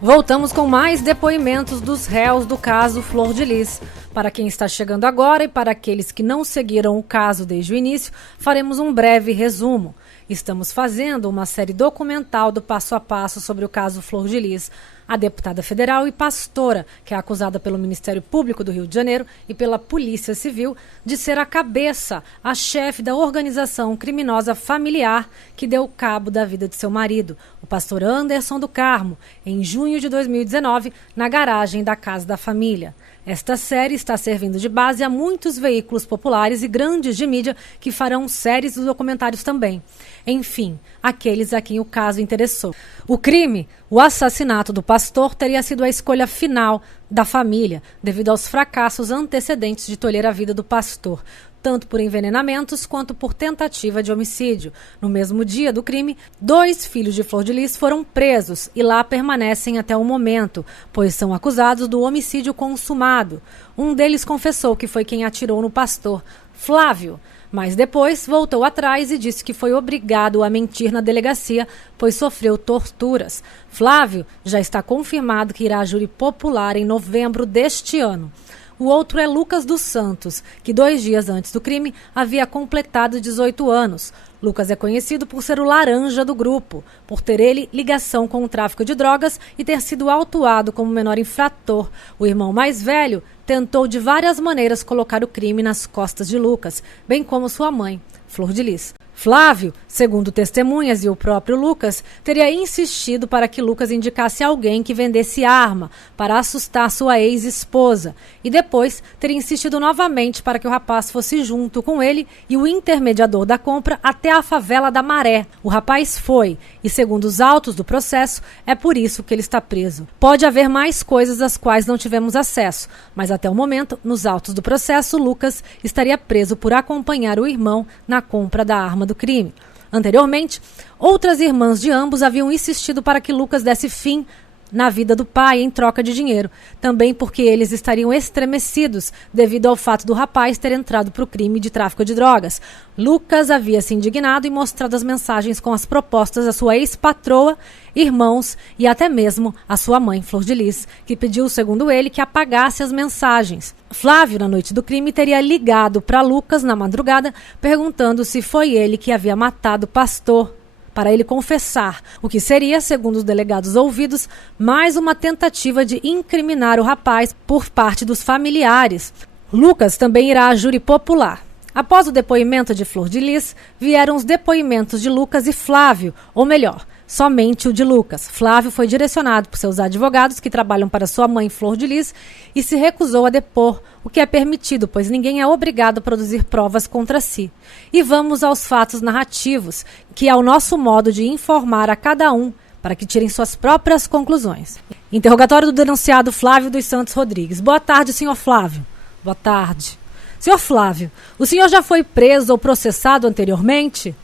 Voltamos com mais depoimentos dos réus do caso Flor de Lis. Para quem está chegando agora e para aqueles que não seguiram o caso desde o início, faremos um breve resumo. Estamos fazendo uma série documental do passo a passo sobre o caso Flor de Lis. A deputada federal e pastora, que é acusada pelo Ministério Público do Rio de Janeiro e pela Polícia Civil de ser a cabeça, a chefe da organização criminosa familiar que deu cabo da vida de seu marido, o pastor Anderson do Carmo, em junho de 2019, na garagem da casa da família. Esta série está servindo de base a muitos veículos populares e grandes de mídia que farão séries e documentários também. Enfim, aqueles a quem o caso interessou. O crime, o assassinato do pastor, teria sido a escolha final da família, devido aos fracassos antecedentes de tolher a vida do pastor, tanto por envenenamentos quanto por tentativa de homicídio. No mesmo dia do crime, 2 filhos de Flor de Lis foram presos e lá permanecem até o momento, pois são acusados do homicídio consumado. Um deles confessou que foi quem atirou no pastor, Flávio, mas depois voltou atrás e disse que foi obrigado a mentir na delegacia, pois sofreu torturas. Flávio já está confirmado que irá a júri popular em novembro deste ano. O outro é Lucas dos Santos, que 2 dias antes do crime havia completado 18 anos. Lucas é conhecido por ser o laranja do grupo, por ter ele ligação com o tráfico de drogas e ter sido autuado como menor infrator. O irmão mais velho tentou de várias maneiras colocar o crime nas costas de Lucas, bem como sua mãe, Flor de Lis. Flávio, segundo testemunhas e o próprio Lucas, teria insistido para que Lucas indicasse alguém que vendesse arma para assustar sua ex-esposa e depois teria insistido novamente para que o rapaz fosse junto com ele e o intermediador da compra até a favela da Maré. O rapaz foi e, segundo os autos do processo, é por isso que ele está preso. Pode haver mais coisas às quais não tivemos acesso, mas até o momento, nos autos do processo, Lucas estaria preso por acompanhar o irmão na compra da arma do crime. Anteriormente, outras irmãs de ambos haviam insistido para que Lucas desse fim na vida do pai em troca de dinheiro, também porque eles estariam estremecidos devido ao fato do rapaz ter entrado para o crime de tráfico de drogas. Lucas havia se indignado e mostrado as mensagens com as propostas à sua ex-patroa, irmãos e até mesmo à sua mãe, Flor de Lis, que pediu, segundo ele, que apagasse as mensagens. Flávio, na noite do crime, teria ligado para Lucas na madrugada, perguntando se foi ele que havia matado o pastor, para ele confessar, o que seria, segundo os delegados ouvidos, mais uma tentativa de incriminar o rapaz por parte dos familiares. Lucas também irá a júri popular. Após o depoimento de Flor de Lis, vieram os depoimentos de Lucas e Flávio, ou melhor, somente o de Lucas. Flávio foi direcionado por seus advogados que trabalham para sua mãe Flor de Lis e se recusou a depor, o que é permitido, pois ninguém é obrigado a produzir provas contra si. E vamos aos fatos narrativos, que é o nosso modo de informar a cada um para que tirem suas próprias conclusões. Interrogatório do denunciado Flávio dos Santos Rodrigues. Boa tarde, senhor Flávio. Boa tarde. Senhor Flávio, o senhor já foi preso ou processado anteriormente?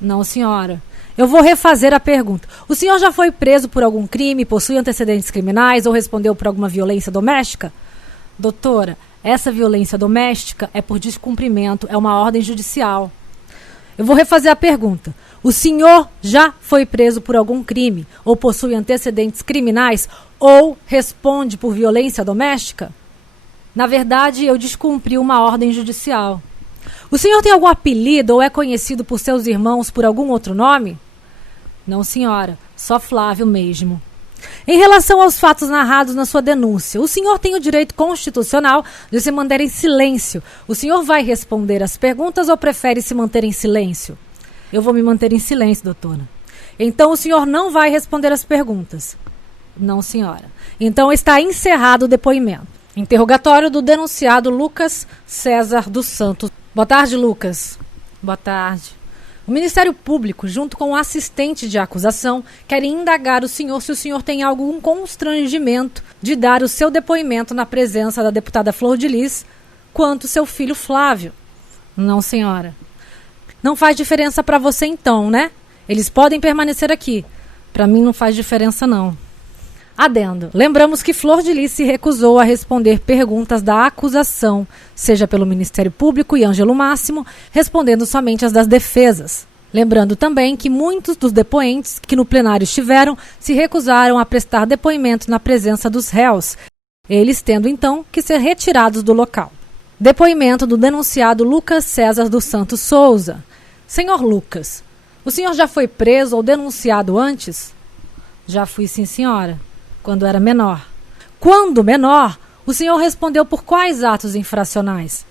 Não, senhora. Eu vou refazer a pergunta. O senhor já foi preso por algum crime, possui antecedentes criminais ou respondeu por alguma violência doméstica? Doutora, essa violência doméstica é por descumprimento, é uma ordem judicial. Eu vou refazer a pergunta. O senhor já foi preso por algum crime ou possui antecedentes criminais ou responde por violência doméstica? Na verdade, eu descumpri uma ordem judicial. O senhor tem algum apelido ou é conhecido por seus irmãos por algum outro nome? Não, senhora. Só Flávio mesmo. Em relação aos fatos narrados na sua denúncia, o senhor tem o direito constitucional de se manter em silêncio. O senhor vai responder as perguntas ou prefere se manter em silêncio? Eu vou me manter em silêncio, doutora. Então o senhor não vai responder as perguntas? Não, senhora. Então está encerrado o depoimento. Interrogatório do denunciado Lucas César dos Santos. Boa tarde, Lucas. Boa tarde. O Ministério Público, junto com o assistente de acusação, querem indagar o senhor se o senhor tem algum constrangimento de dar o seu depoimento na presença da deputada Flor de Lis quanto seu filho Flávio. Não, senhora. Não faz diferença para você então, né? Eles podem permanecer aqui. Para mim não faz diferença não. Adendo. Lembramos que Flor de Lis se recusou a responder perguntas da acusação, seja pelo Ministério Público e Ângelo Máximo, respondendo somente as das defesas. Lembrando também que muitos dos depoentes que no plenário estiveram se recusaram a prestar depoimento na presença dos réus, eles tendo então que ser retirados do local. Depoimento do denunciado Lucas César dos Santos Souza. Senhor Lucas, o senhor já foi preso ou denunciado antes? Já fui, sim, senhora, quando era menor. Quando menor, o senhor respondeu por quais atos infracionais?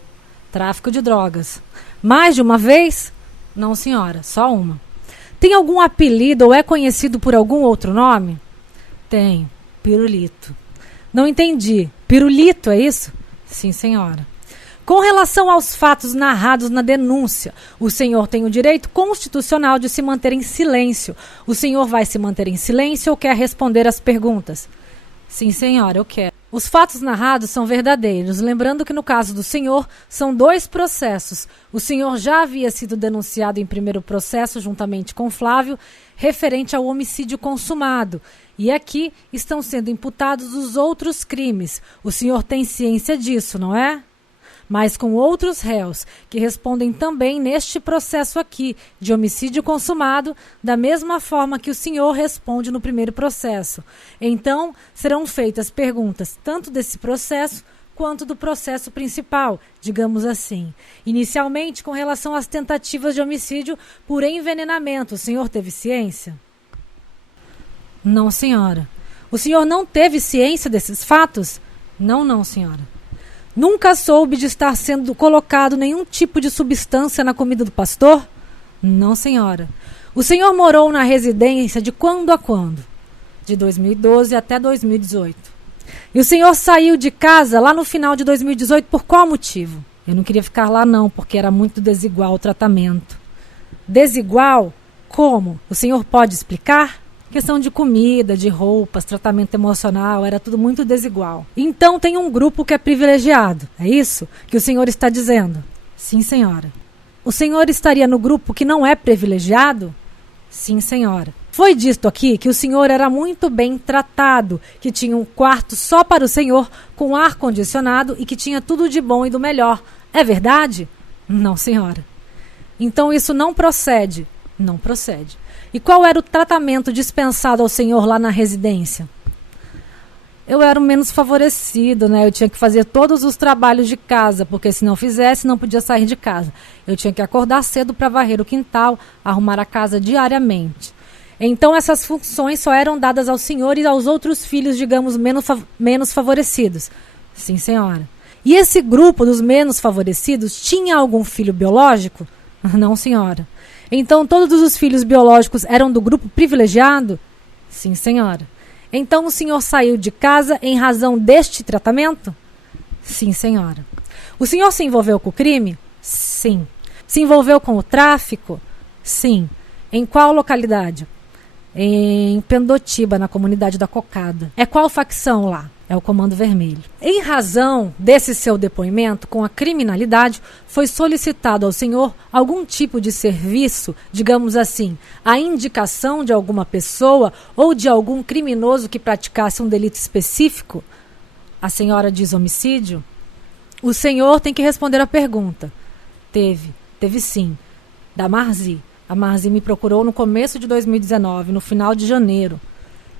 Tráfico de drogas. Mais de uma vez? Não, senhora, só uma. Tem algum apelido ou é conhecido por algum outro nome? Tenho, Pirulito. Não entendi. Pirulito, é isso? Sim, senhora. Com relação aos fatos narrados na denúncia, o senhor tem o direito constitucional de se manter em silêncio. O senhor vai se manter em silêncio ou quer responder às perguntas? Sim, senhora, eu quero. Os fatos narrados são verdadeiros, lembrando que no caso do senhor, são 2 processos. O senhor já havia sido denunciado em primeiro processo, juntamente com Flávio, referente ao homicídio consumado. E aqui estão sendo imputados os outros crimes. O senhor tem ciência disso, não é? Mas com outros réus, que respondem também neste processo aqui, de homicídio consumado, da mesma forma que o senhor responde no primeiro processo. Então, serão feitas perguntas tanto desse processo quanto do processo principal, digamos assim. Inicialmente, com relação às tentativas de homicídio por envenenamento, o senhor teve ciência? Não, senhora. O senhor não teve ciência desses fatos? Não, senhora. Nunca soube de estar sendo colocado nenhum tipo de substância na comida do pastor? Não, senhora. O senhor morou na residência de quando a quando? De 2012 até 2018. E o senhor saiu de casa lá no final de 2018 por qual motivo? Eu não queria ficar lá não, porque era muito desigual o tratamento. Desigual? Como? O senhor pode explicar? Questão de comida, de roupas, tratamento emocional, era tudo muito desigual. Então tem um grupo que é privilegiado, é isso que o senhor está dizendo? Sim, senhora. O senhor estaria no grupo que não é privilegiado? Sim, senhora. Foi dito aqui que o senhor era muito bem tratado, que tinha um quarto só para o senhor, com ar-condicionado e que tinha tudo de bom e do melhor. É verdade? Não, senhora. Então isso não procede? Não procede. E qual era o tratamento dispensado ao senhor lá na residência? Eu era o menos favorecido, né? Eu tinha que fazer todos os trabalhos de casa, porque se não fizesse, não podia sair de casa. Eu tinha que acordar cedo para varrer o quintal, arrumar a casa diariamente. Então essas funções só eram dadas ao senhor e aos outros filhos, digamos, menos favorecidos. Sim, senhora. E esse grupo dos menos favorecidos tinha algum filho biológico? Não, senhora. Então todos os filhos biológicos eram do grupo privilegiado? Sim, senhora. Então o senhor saiu de casa em razão deste tratamento? Sim, senhora. O senhor se envolveu com o crime? Sim. Se envolveu com o tráfico? Sim. Em qual localidade? Em Pendotiba, na comunidade da Cocada. É qual facção lá? É o Comando Vermelho. Em razão desse seu depoimento com a criminalidade, foi solicitado ao senhor algum tipo de serviço, digamos assim, a indicação de alguma pessoa ou de algum criminoso que praticasse um delito específico? A senhora diz homicídio? O senhor tem que responder a pergunta. Teve sim. Da Marzi. A Marzi me procurou no começo de 2019, no final de janeiro.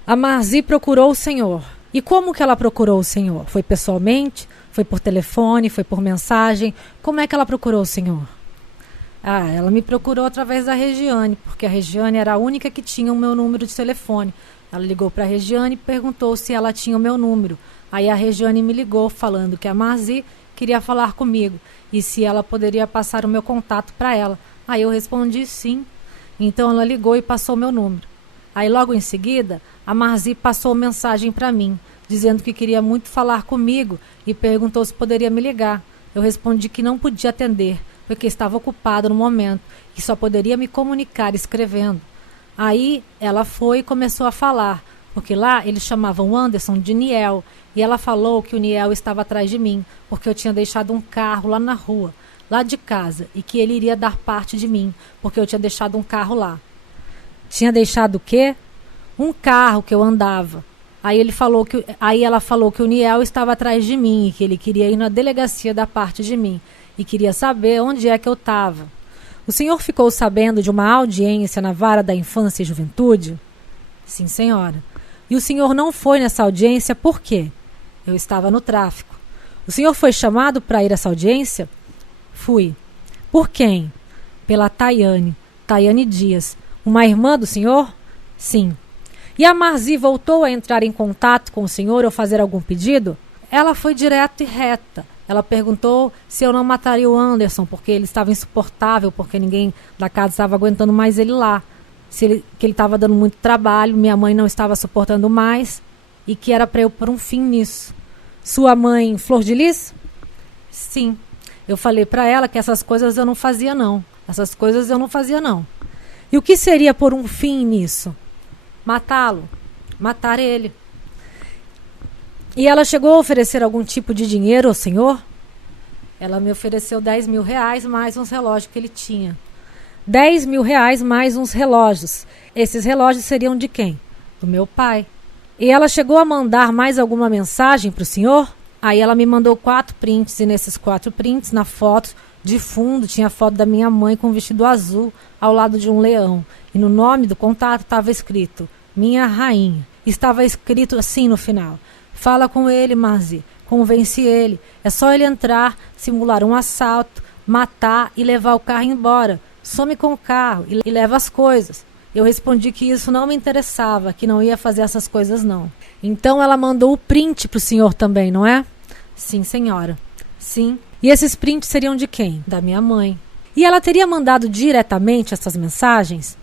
A Marzi procurou o senhor. E como que ela procurou o senhor? Foi pessoalmente? Foi por telefone? Foi por mensagem? Como é que ela procurou o senhor? Ela me procurou através da Regiane, porque a Regiane era a única que tinha o meu número de telefone. Ela ligou para a Regiane e perguntou se ela tinha o meu número. Aí a Regiane me ligou falando que a Marzi queria falar comigo e se ela poderia passar o meu contato para ela. Aí eu respondi sim. Então ela ligou e passou o meu número. Aí logo em seguida, a Marzi passou mensagem para mim, dizendo que queria muito falar comigo e perguntou se poderia me ligar. Eu respondi que não podia atender, porque estava ocupada no momento e só poderia me comunicar escrevendo. Aí ela foi e começou a falar, porque lá eles chamavam o Anderson de Niel, e ela falou que o Niel estava atrás de mim, porque eu tinha deixado um carro lá na rua, lá de casa, e que ele iria dar parte de mim, porque eu tinha deixado um carro lá. Tinha deixado o quê? Um carro que eu andava. Aí ela falou que o Niel estava atrás de mim e que ele queria ir na delegacia da parte de mim e queria saber onde é que eu estava. O senhor ficou sabendo de uma audiência na Vara da Infância e Juventude? Sim, senhora. E o senhor não foi nessa audiência por quê? Eu estava no tráfico. O senhor foi chamado para ir a essa audiência? Fui. Por quem? Pela Tayane Dias. Uma irmã do senhor? Sim. E a Marzi voltou a entrar em contato com o senhor ou fazer algum pedido? Ela foi direta e reta. Ela perguntou se eu não mataria o Anderson, porque ele estava insuportável, porque ninguém da casa estava aguentando mais ele lá. Que ele estava dando muito trabalho, minha mãe não estava suportando mais e que era para eu pôr um fim nisso. Sua mãe, Flor de Lis? Sim. Eu falei para ela que essas coisas eu não fazia não. Essas coisas eu não fazia não. E o que seria pôr um fim nisso? Matá-lo. Matar ele. E ela chegou a oferecer algum tipo de dinheiro ao senhor? Ela me ofereceu 10 mil reais mais uns relógios que ele tinha. 10 mil reais mais uns relógios. Esses relógios seriam de quem? Do meu pai. E ela chegou a mandar mais alguma mensagem para o senhor? Aí ela me mandou 4 prints, e nesses 4 prints, na foto de fundo, tinha a foto da minha mãe com um vestido azul ao lado de um leão. E no nome do contato estava escrito, minha rainha. Estava escrito assim no final, fala com ele, Marzi, convence ele. É só ele entrar, simular um assalto, matar e levar o carro embora. Some com o carro e leva as coisas. Eu respondi que isso não me interessava, que não ia fazer essas coisas não. Então ela mandou o print para o senhor também, não é? Sim, senhora. Sim. E esses prints seriam de quem? Da minha mãe. E ela teria mandado diretamente essas mensagens?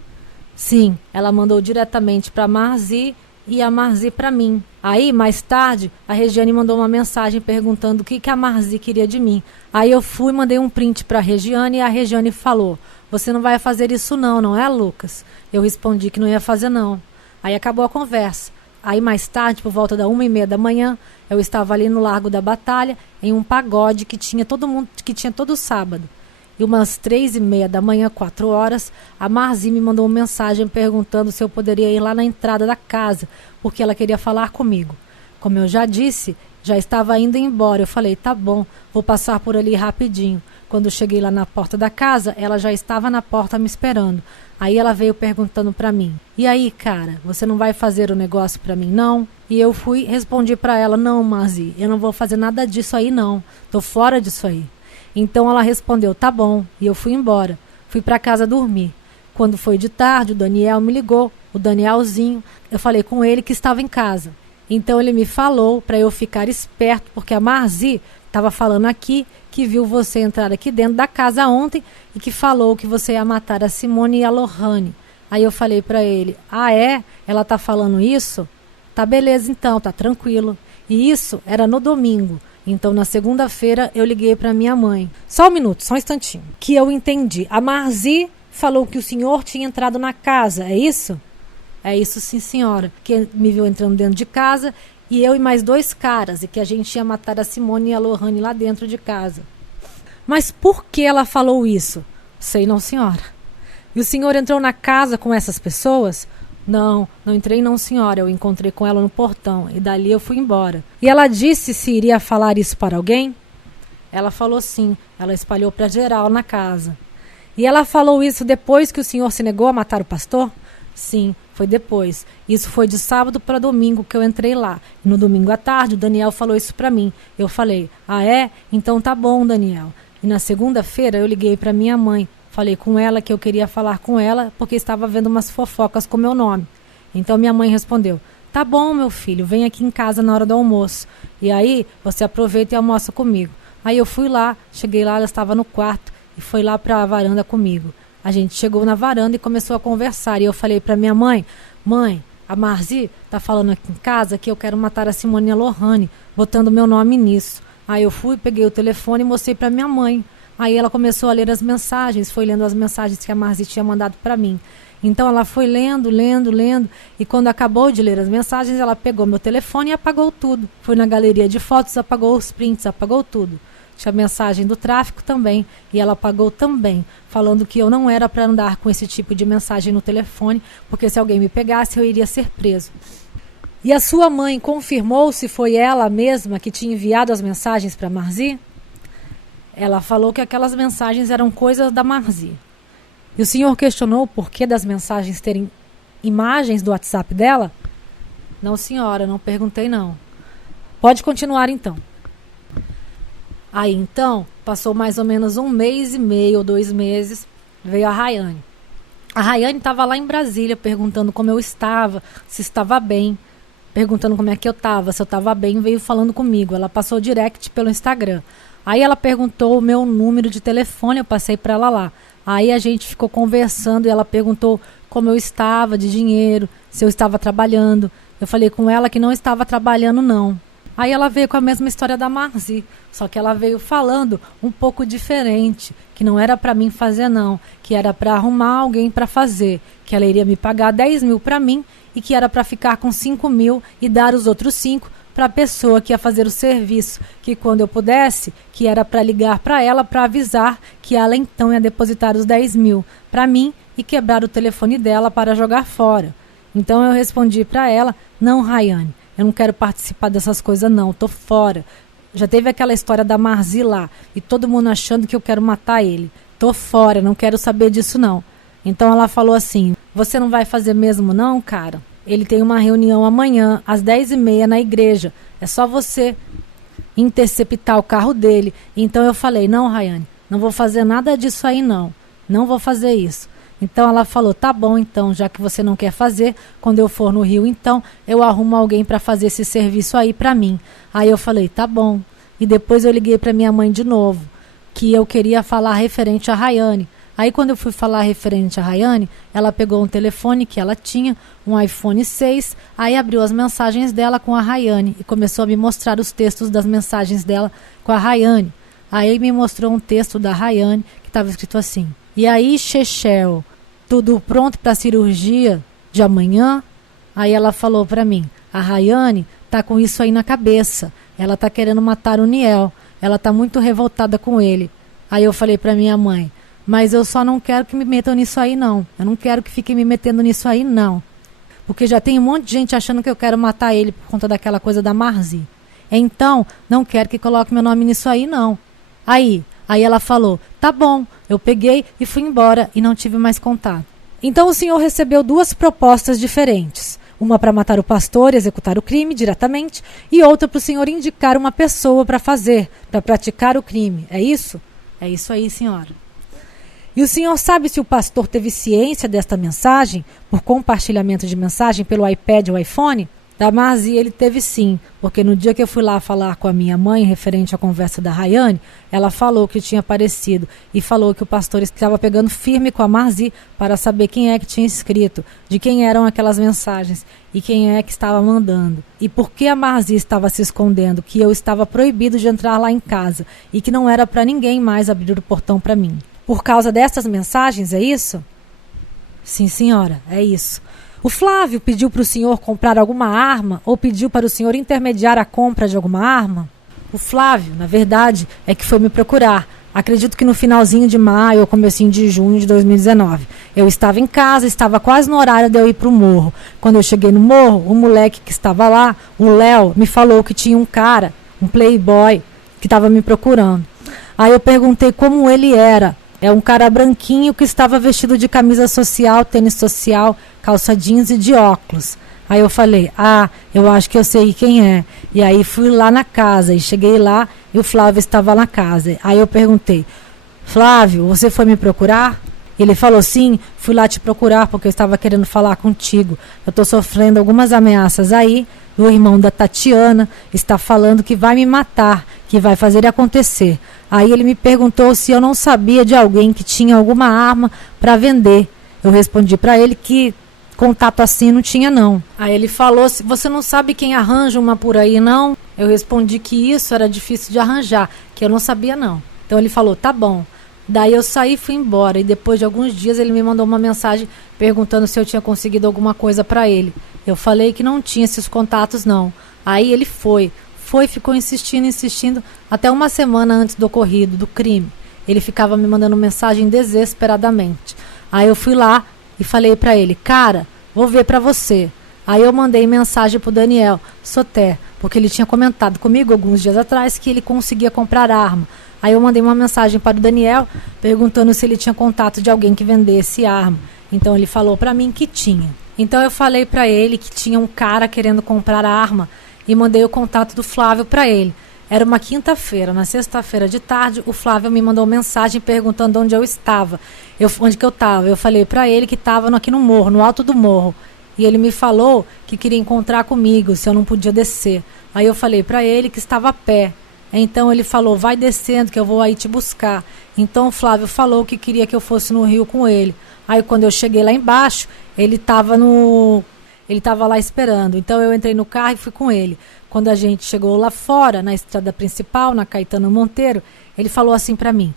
Sim, ela mandou diretamente para a Marzi e a Marzi para mim. Aí, mais tarde, a Regiane mandou uma mensagem perguntando o que a Marzi queria de mim. Aí eu fui, mandei um print para a Regiane e a Regiane falou, você não vai fazer isso não é, Lucas? Eu respondi que não ia fazer não. Aí acabou a conversa. Aí mais tarde, por volta da 1h30 da manhã, eu estava ali no Largo da Batalha, em um pagode que tinha todo sábado. E umas 3h30 da manhã, 4 horas, a Marzi me mandou uma mensagem perguntando se eu poderia ir lá na entrada da casa, porque ela queria falar comigo. Como eu já disse, já estava indo embora. Eu falei, tá bom, vou passar por ali rapidinho. Quando eu cheguei lá na porta da casa, ela já estava na porta me esperando. Aí ela veio perguntando para mim, e aí, cara, você não vai fazer o negócio para mim, não? E eu respondi para ela, não, Marzi, eu não vou fazer nada disso aí, não. Tô fora disso aí. Então ela respondeu, tá bom, e eu fui embora. Fui para casa dormir. Quando foi de tarde, o Daniel me ligou, o Danielzinho. Eu falei com ele que estava em casa. Então ele me falou para eu ficar esperto, porque a Marzi estava falando aqui que viu você entrar aqui dentro da casa ontem e que falou que você ia matar a Simone e a Lohane. Aí eu falei para ele, ah é? Ela tá falando isso? Tá beleza então, tá tranquilo. E isso era no domingo. Então na segunda-feira eu liguei para minha mãe. Só um minuto, só um instantinho. Que eu entendi. A Marzi falou que o senhor tinha entrado na casa, é isso? É isso sim, senhora. Que me viu entrando dentro de casa e eu e mais 2 caras, e que a gente ia matar a Simone e a Lohane lá dentro de casa. Mas por que ela falou isso? Sei não, senhora. E o senhor entrou na casa com essas pessoas? Não entrei não, senhora. Eu encontrei com ela no portão e dali eu fui embora. E ela disse se iria falar isso para alguém? Ela falou sim. Ela espalhou para geral na casa. E ela falou isso depois que o senhor se negou a matar o pastor? Sim, foi depois. Isso foi de sábado para domingo que eu entrei lá. E no domingo à tarde o Daniel falou isso para mim. Eu falei, ah é? Então tá bom, Daniel. E na segunda-feira eu liguei para minha mãe. Falei com ela que eu queria falar com ela porque estava vendo umas fofocas com meu nome. Então minha mãe respondeu, tá bom, meu filho, vem aqui em casa na hora do almoço. E aí você aproveita e almoça comigo. Aí eu fui lá, cheguei lá, ela estava no quarto e foi lá para a varanda comigo. A gente chegou na varanda e começou a conversar. E eu falei para minha mãe, mãe, a Marzi tá falando aqui em casa que eu quero matar a Simone e a Lohane, botando meu nome nisso. Aí eu fui, peguei o telefone e mostrei para minha mãe. Aí ela começou a ler as mensagens, foi lendo as mensagens que a Marzi tinha mandado para mim. Então ela foi lendo, e quando acabou de ler as mensagens, ela pegou meu telefone e apagou tudo. Foi na galeria de fotos, apagou os prints, apagou tudo. Tinha mensagem do tráfico também, e ela apagou também, falando que eu não era para andar com esse tipo de mensagem no telefone, porque se alguém me pegasse eu iria ser preso. E a sua mãe confirmou se foi ela mesma que tinha enviado as mensagens para Marzi? Ela falou que aquelas mensagens eram coisas da Marzi. E o senhor questionou o porquê das mensagens terem imagens do WhatsApp dela? Não, senhora, não perguntei não. Pode continuar então. Aí então, passou mais ou menos 1 mês e meio ou 2 meses, veio a Rayane. A Rayane estava lá em Brasília perguntando como eu estava, se estava bem, perguntando como é que eu estava, se eu estava bem, veio falando comigo. Ela passou direct pelo Instagram. Aí ela perguntou o meu número de telefone, eu passei para ela lá. Aí a gente ficou conversando e ela perguntou como eu estava, de dinheiro, se eu estava trabalhando. Eu falei com ela que não estava trabalhando não. Aí ela veio com a mesma história da Marzi, só que ela veio falando um pouco diferente, que não era para mim fazer não, que era para arrumar alguém para fazer, que ela iria me pagar 10 mil para mim e que era para ficar com 5 mil e dar os outros 5 para a pessoa que ia fazer o serviço, que quando eu pudesse, que era para ligar para ela para avisar que ela então ia depositar os 10 mil para mim e quebrar o telefone dela para jogar fora. Então eu respondi para ela, não, Rayane, eu não quero participar dessas coisas não, tô fora. Já teve aquela história da Marzi lá e todo mundo achando que eu quero matar ele. Tô fora, não quero saber disso não. Então ela falou assim, você não vai fazer mesmo não, cara? Ele tem uma reunião amanhã às 10h30 na igreja. É só você interceptar o carro dele. Então eu falei, não, Rayane, não vou fazer nada disso aí não. Não vou fazer isso. Então ela falou, tá bom então, já que você não quer fazer, quando eu for no Rio então, eu arrumo alguém para fazer esse serviço aí para mim. Aí eu falei, tá bom. E depois eu liguei para minha mãe de novo, que eu queria falar referente a Rayane. Aí quando eu fui falar referente a Rayane, ela pegou um telefone que ela tinha, um iPhone 6, aí abriu as mensagens dela com a Rayane e começou a me mostrar os textos das mensagens dela com a Rayane. Aí me mostrou um texto da Rayane que estava escrito assim, e aí, Chechel, tudo pronto para a cirurgia de amanhã? Aí ela falou para mim, a Rayane tá com isso aí na cabeça, ela tá querendo matar o Niel, ela tá muito revoltada com ele. Aí eu falei para minha mãe, mas eu só não quero que me metam nisso aí não, eu não quero que fiquem me metendo nisso aí não, porque já tem um monte de gente achando que eu quero matar ele por conta daquela coisa da Marzi. Então, não quero que coloque meu nome nisso aí não. Aí ela falou, tá bom, eu peguei e fui embora e não tive mais contato. Então o senhor recebeu 2 propostas diferentes. Uma para matar o pastor e executar o crime diretamente e outra para o senhor indicar uma pessoa para fazer, para praticar o crime. É isso? É isso aí, senhora. E o senhor sabe se o pastor teve ciência desta mensagem por compartilhamento de mensagem pelo iPad ou iPhone? Da Marzi ele teve sim, porque no dia que eu fui lá falar com a minha mãe referente à conversa da Rayane, ela falou que tinha aparecido e falou que o pastor estava pegando firme com a Marzi para saber quem é que tinha escrito, de quem eram aquelas mensagens e quem é que estava mandando. E por que a Marzi estava se escondendo, que eu estava proibido de entrar lá em casa e que não era para ninguém mais abrir o portão para mim. Por causa dessas mensagens, é isso? Sim, senhora, é isso. O Flávio pediu para o senhor comprar alguma arma ou pediu para o senhor intermediar a compra de alguma arma? O Flávio, na verdade, é que foi me procurar. Acredito que no finalzinho de maio ou comecinho de junho de 2019. Eu estava em casa, estava quase no horário de eu ir para o morro. Quando eu cheguei no morro, o moleque que estava lá, o Léo, me falou que tinha um cara, um playboy, que estava me procurando. Aí eu perguntei como ele era. É um cara branquinho que estava vestido de camisa social, tênis social, calça jeans e de óculos. Aí eu falei, eu acho que eu sei quem é. E aí fui lá na casa e cheguei lá e o Flávio estava na casa. Aí eu perguntei, Flávio, você foi me procurar? Ele falou, sim, fui lá te procurar porque eu estava querendo falar contigo. Eu estou sofrendo algumas ameaças aí. O irmão da Tatiana está falando que vai me matar, que vai fazer acontecer. Aí ele me perguntou se eu não sabia de alguém que tinha alguma arma para vender. Eu respondi para ele que contato assim não tinha não. Aí ele falou, se você não sabe quem arranja uma por aí não? Eu respondi que isso era difícil de arranjar, que eu não sabia não. Então ele falou, tá bom. Daí eu saí e fui embora e depois de alguns dias ele me mandou uma mensagem perguntando se eu tinha conseguido alguma coisa para ele. Eu falei que não tinha esses contatos não. Aí ele ficou insistindo, até uma semana antes do ocorrido, do crime. Ele ficava me mandando mensagem desesperadamente. Aí eu fui lá e falei para ele, cara, vou ver para você. Aí eu mandei mensagem pro Daniel Soter, porque ele tinha comentado comigo alguns dias atrás que ele conseguia comprar arma. Aí eu mandei uma mensagem para o Daniel perguntando se ele tinha contato de alguém que vendesse arma. Então ele falou para mim que tinha. Então eu falei para ele que tinha um cara querendo comprar a arma e mandei o contato do Flávio para ele. Era uma quinta-feira. Na sexta-feira de tarde, o Flávio me mandou mensagem perguntando onde eu estava. Onde que eu estava? Eu falei para ele que estava aqui no morro, no alto do morro. E ele me falou que queria encontrar comigo, se eu não podia descer. Aí eu falei para ele que estava a pé. Então ele falou, vai descendo que eu vou aí te buscar. Então o Flávio falou que queria que eu fosse no Rio com ele. Aí quando eu cheguei lá embaixo, ele estava lá esperando. Então eu entrei no carro e fui com ele. Quando a gente chegou lá fora, na estrada principal, na Caetano Monteiro, ele falou assim para mim,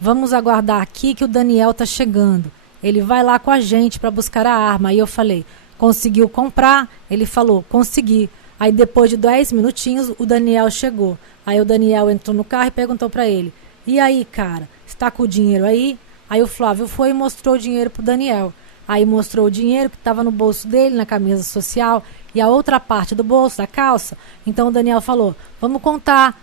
vamos aguardar aqui que o Daniel tá chegando. Ele vai lá com a gente para buscar a arma. Aí eu falei, conseguiu comprar? Ele falou, consegui. Aí depois de 10 minutinhos, o Daniel chegou. Aí o Daniel entrou no carro e perguntou para ele, e aí, cara, está com o dinheiro aí? Aí o Flávio foi e mostrou o dinheiro pro Daniel. Aí mostrou o dinheiro que estava no bolso dele, na camisa social, e a outra parte do bolso, da calça. Então o Daniel falou, vamos contar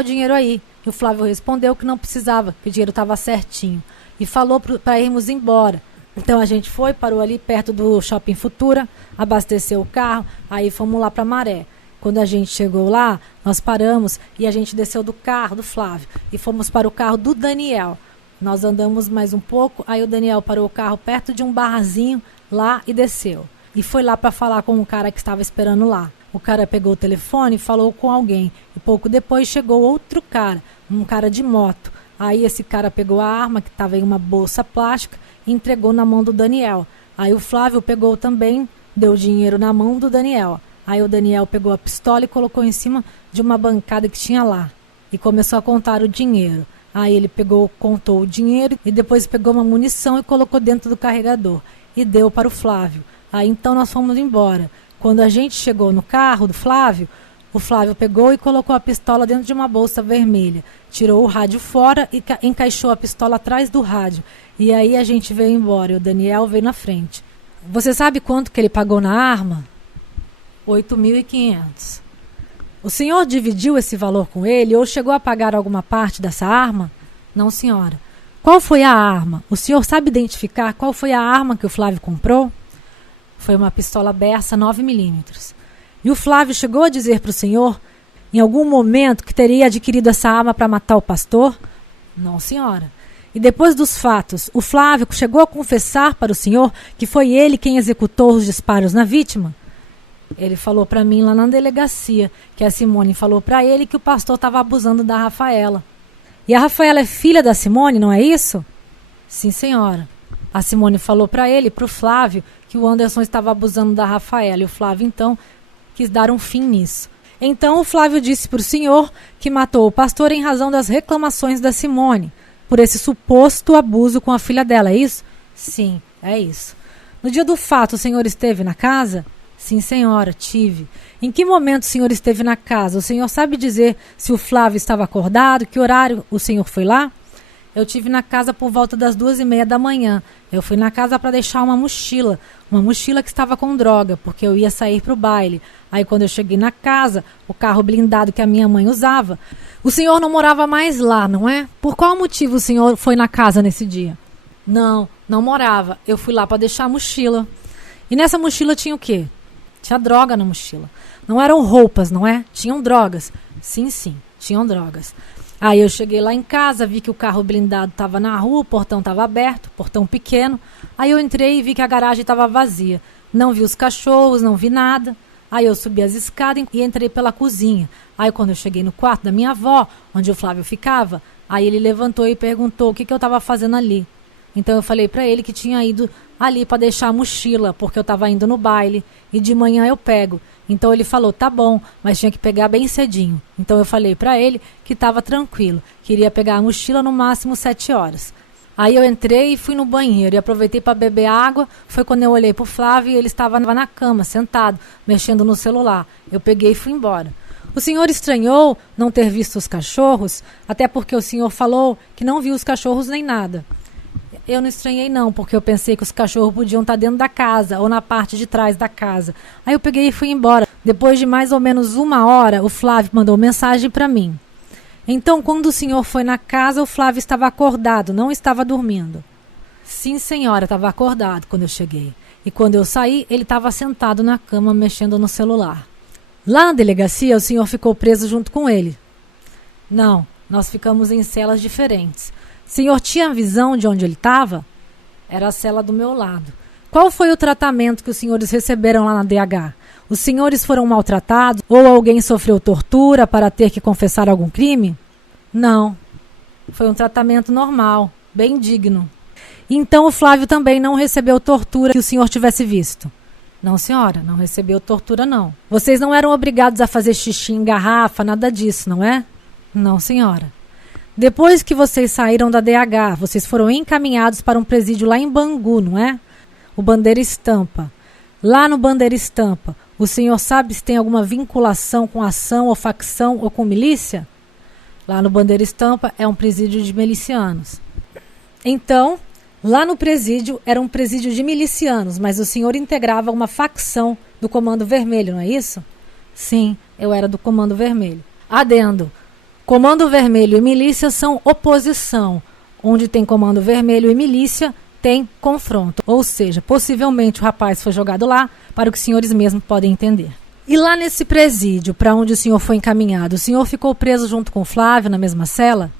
o dinheiro aí. E o Flávio respondeu que não precisava, que o dinheiro estava certinho. E falou para irmos embora. Então a gente foi, parou ali perto do Shopping Futura, abasteceu o carro, aí fomos lá para Maré. Quando a gente chegou lá, nós paramos e a gente desceu do carro do Flávio e fomos para o carro do Daniel. Nós andamos mais um pouco, aí o Daniel parou o carro perto de um barzinho lá e desceu. E foi lá para falar com um cara que estava esperando lá. O cara pegou o telefone e falou com alguém. E pouco depois chegou outro cara, um cara de moto. Aí esse cara pegou a arma, que estava em uma bolsa plástica, e entregou na mão do Daniel. Aí o Flávio pegou também, deu dinheiro na mão do Daniel. Aí o Daniel pegou a pistola e colocou em cima de uma bancada que tinha lá. E começou a contar o dinheiro. Aí ele contou o dinheiro e depois pegou uma munição e colocou dentro do carregador. E deu para o Flávio. Aí então nós fomos embora. Quando a gente chegou no carro do Flávio, o Flávio pegou e colocou a pistola dentro de uma bolsa vermelha. Tirou o rádio fora e encaixou a pistola atrás do rádio. E aí a gente veio embora e o Daniel veio na frente. Você sabe quanto que ele pagou na arma? 8.500. O senhor dividiu esse valor com ele ou chegou a pagar alguma parte dessa arma? Não, senhora. Qual foi a arma? O senhor sabe identificar qual foi a arma que o Flávio comprou? Foi uma pistola Bersa 9mm. E o Flávio chegou a dizer para o senhor, em algum momento, que teria adquirido essa arma para matar o pastor? Não, senhora. E depois dos fatos, o Flávio chegou a confessar para o senhor que foi ele quem executou os disparos na vítima? Ele falou para mim lá na delegacia que a Simone falou para ele que o pastor estava abusando da Rafaela. E a Rafaela é filha da Simone, não é isso? Sim, senhora. A Simone falou para ele, para o Flávio, que o Anderson estava abusando da Rafaela. E o Flávio, então, quis dar um fim nisso. Então o Flávio disse para o senhor que matou o pastor em razão das reclamações da Simone, por esse suposto abuso com a filha dela, é isso? Sim, é isso. No dia do fato, o senhor esteve na casa? Sim, senhora, tive. Em que momento o senhor esteve na casa? O senhor sabe dizer se o Flávio estava acordado? Que horário o senhor foi lá? Eu estive na casa por volta das 2h30 da manhã. Eu fui na casa para deixar uma mochila que estava com droga, porque eu ia sair para o baile. Aí quando eu cheguei na casa, o carro blindado que a minha mãe usava, o senhor não morava mais lá, não é? Por qual motivo o senhor foi na casa nesse dia? Não morava. Eu fui lá para deixar a mochila. E nessa mochila tinha o quê? Tinha droga na mochila. Não eram roupas, não é? Tinham drogas. Sim, tinham drogas. Aí eu cheguei lá em casa, vi que o carro blindado estava na rua, o portão estava aberto, portão pequeno. Aí eu entrei e vi que a garagem estava vazia. Não vi os cachorros, não vi nada. Aí eu subi as escadas e entrei pela cozinha. Aí quando eu cheguei no quarto da minha avó, onde o Flávio ficava, aí ele levantou e perguntou o que eu estava fazendo ali. Então eu falei para ele que tinha ido ali para deixar a mochila, porque eu estava indo no baile e de manhã eu pego. Então ele falou, tá bom, mas tinha que pegar bem cedinho. Então eu falei para ele que estava tranquilo, que iria pegar a mochila no máximo 7 horas. Aí eu entrei e fui no banheiro e aproveitei para beber água. Foi quando eu olhei pro Flávio e ele estava na cama, sentado, mexendo no celular. Eu peguei e fui embora. O senhor estranhou não ter visto os cachorros? Até porque o senhor falou que não viu os cachorros nem nada. Eu não estranhei não, porque eu pensei que os cachorros podiam estar dentro da casa ou na parte de trás da casa. Aí eu peguei e fui embora. Depois de mais ou menos 1 hora, o Flávio mandou mensagem para mim. Então, quando o senhor foi na casa, o Flávio estava acordado, não estava dormindo. Sim, senhora, estava acordado quando eu cheguei. E quando eu saí, ele estava sentado na cama, mexendo no celular. Lá na delegacia, o senhor ficou preso junto com ele? Não, nós ficamos em celas diferentes. O senhor tinha visão de onde ele estava? Era a cela do meu lado. Qual foi o tratamento que os senhores receberam lá na DH? Os senhores foram maltratados ou alguém sofreu tortura para ter que confessar algum crime? Não. Foi um tratamento normal, bem digno. Então o Flávio também não recebeu tortura que o senhor tivesse visto? Não, senhora, não recebeu tortura, não. Vocês não eram obrigados a fazer xixi em garrafa, nada disso, não é? Não, senhora. Depois que vocês saíram da DH, vocês foram encaminhados para um presídio lá em Bangu, não é? O Bandeira Estampa. Lá no Bandeira Estampa, o senhor sabe se tem alguma vinculação com ação ou facção ou com milícia? Lá no Bandeira Estampa é um presídio de milicianos. Então, lá no presídio era um presídio de milicianos, mas o senhor integrava uma facção do Comando Vermelho, não é isso? Sim, eu era do Comando Vermelho. Adendo. Comando Vermelho e milícia são oposição. Onde tem Comando Vermelho e milícia, tem confronto. Ou seja, possivelmente o rapaz foi jogado lá, para o que os senhores mesmos podem entender. E lá nesse presídio, para onde o senhor foi encaminhado, o senhor ficou preso junto com o Flávio na mesma cela?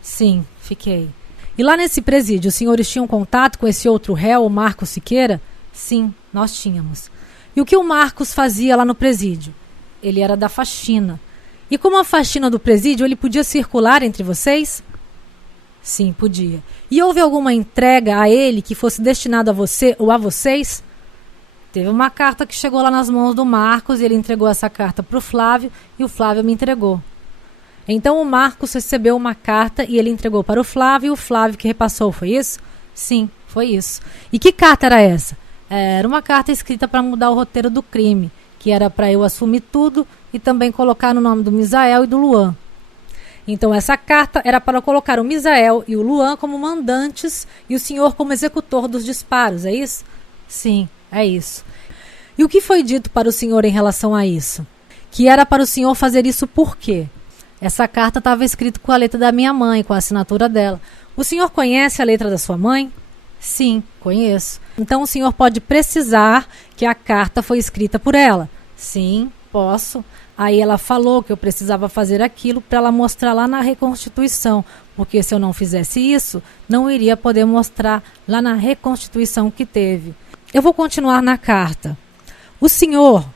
Sim, fiquei. E lá nesse presídio, os senhores tinham contato com esse outro réu, o Marcos Siqueira? Sim, nós tínhamos. E o que o Marcos fazia lá no presídio? Ele era da faxina. E como a faxina do presídio, ele podia circular entre vocês? Sim, podia. E houve alguma entrega a ele que fosse destinada a você ou a vocês? Teve uma carta que chegou lá nas mãos do Marcos e ele entregou essa carta para o Flávio e o Flávio me entregou. Então o Marcos recebeu uma carta e ele entregou para o Flávio e o Flávio que repassou, foi isso? Sim, foi isso. E que carta era essa? Era uma carta escrita para mudar o roteiro do crime, que era para eu assumir tudo e também colocar no nome do Misael e do Luan. Então essa carta era para colocar o Misael e o Luan como mandantes e o senhor como executor dos disparos, é isso? Sim, é isso. E o que foi dito para o senhor em relação a isso? Que era para o senhor fazer isso por quê? Essa carta estava escrita com a letra da minha mãe, com a assinatura dela. O senhor conhece a letra da sua mãe? Sim, conheço. Então o senhor pode precisar que a carta foi escrita por ela? Sim, posso. Aí ela falou que eu precisava fazer aquilo para ela mostrar lá na reconstituição, porque se eu não fizesse isso, não iria poder mostrar lá na reconstituição que teve. Eu vou continuar na carta. O senhor,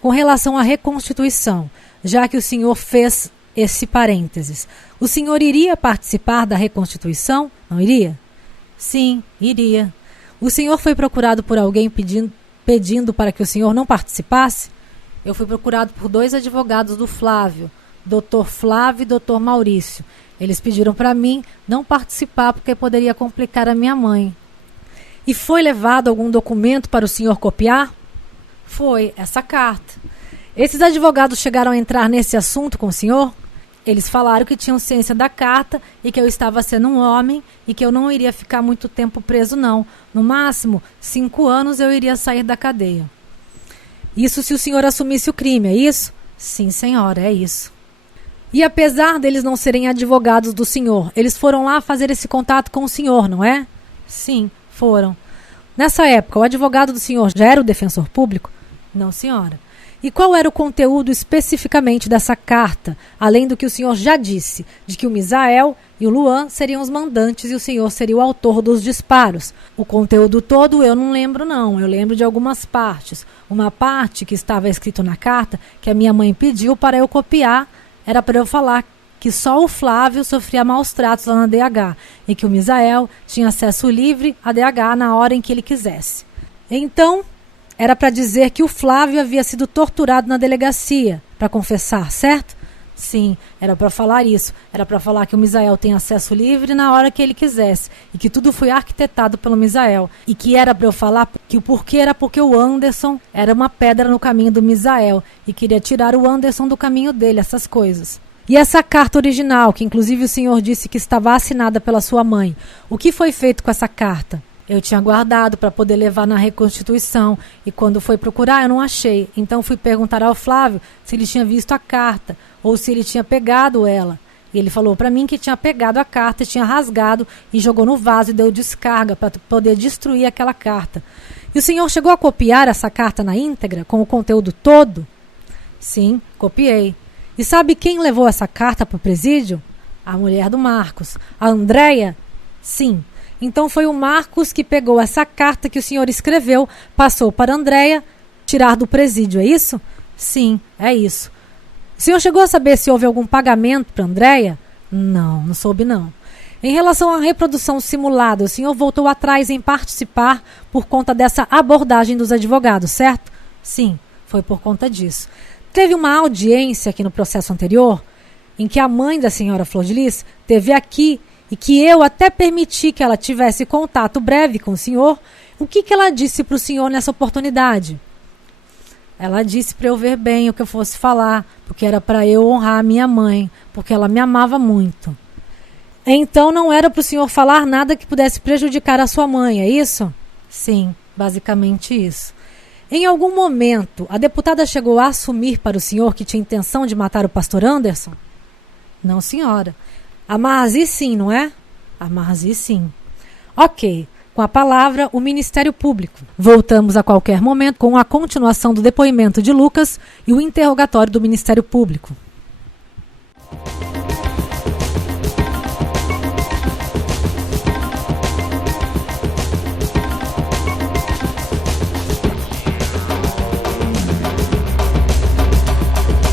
com relação à reconstituição, já que o senhor fez esse parênteses, o senhor iria participar da reconstituição? Não iria? Sim, iria. O senhor foi procurado por alguém pedindo para que o senhor não participasse? Eu fui procurado por 2 advogados do Flávio, Dr. Flávio e Dr. Maurício. Eles pediram para mim não participar porque poderia complicar a minha mãe. E foi levado algum documento para o senhor copiar? Foi, essa carta. Esses advogados chegaram a entrar nesse assunto com o senhor? Eles falaram que tinham ciência da carta e que eu estava sendo um homem e que eu não iria ficar muito tempo preso, não. No máximo, 5 anos eu iria sair da cadeia. Isso se o senhor assumisse o crime, é isso? Sim, senhora, é isso. E apesar deles não serem advogados do senhor, eles foram lá fazer esse contato com o senhor, não é? Sim, foram. Nessa época, o advogado do senhor já era o defensor público? Não, senhora. E qual era o conteúdo especificamente dessa carta, além do que o senhor já disse, de que o Misael e o Luan seriam os mandantes e o senhor seria o autor dos disparos? O conteúdo todo eu não lembro, não. Eu lembro de algumas partes. Uma parte que estava escrito na carta, que a minha mãe pediu para eu copiar, era para eu falar que só o Flávio sofria maus tratos lá na DH e que o Misael tinha acesso livre à DH na hora em que ele quisesse. Então, era para dizer que o Flávio havia sido torturado na delegacia, para confessar, certo? Sim, era para falar isso. Era para falar que o Misael tem acesso livre na hora que ele quisesse e que tudo foi arquitetado pelo Misael. E que era para eu falar que o porquê era porque o Anderson era uma pedra no caminho do Misael e queria tirar o Anderson do caminho dele, essas coisas. E essa carta original, que inclusive o senhor disse que estava assinada pela sua mãe, o que foi feito com essa carta? Eu tinha guardado para poder levar na reconstituição e quando foi procurar eu não achei. Então fui perguntar ao Flávio se ele tinha visto a carta ou se ele tinha pegado ela. E ele falou para mim que tinha pegado a carta, tinha rasgado e jogou no vaso e deu descarga para poder destruir aquela carta. E o senhor chegou a copiar essa carta na íntegra, com o conteúdo todo? Sim, copiei. E sabe quem levou essa carta para o presídio? A mulher do Marcos. A Andréia? Sim. Então foi o Marcos que pegou essa carta que o senhor escreveu, passou para a Andréia tirar do presídio, é isso? Sim, é isso. O senhor chegou a saber se houve algum pagamento para a Andréia? Não soube não. Em relação à reprodução simulada, o senhor voltou atrás em participar por conta dessa abordagem dos advogados, certo? Sim, foi por conta disso. Teve uma audiência aqui no processo anterior, em que a mãe da senhora Flor de Lis esteve aqui e que eu até permiti que ela tivesse contato breve com o senhor. O que ela disse para o senhor nessa oportunidade? Ela disse para eu ver bem o que eu fosse falar, porque era para eu honrar a minha mãe, porque ela me amava muito. Então não era para o senhor falar nada que pudesse prejudicar a sua mãe, é isso? Sim, basicamente isso. Em algum momento, a deputada chegou a assumir para o senhor que tinha intenção de matar o pastor Anderson? Não, senhora. A Marzi sim, não é? A Marzi sim. Ok. Com a palavra, o Ministério Público. Voltamos a qualquer momento com a continuação do depoimento de Lucas e o interrogatório do Ministério Público.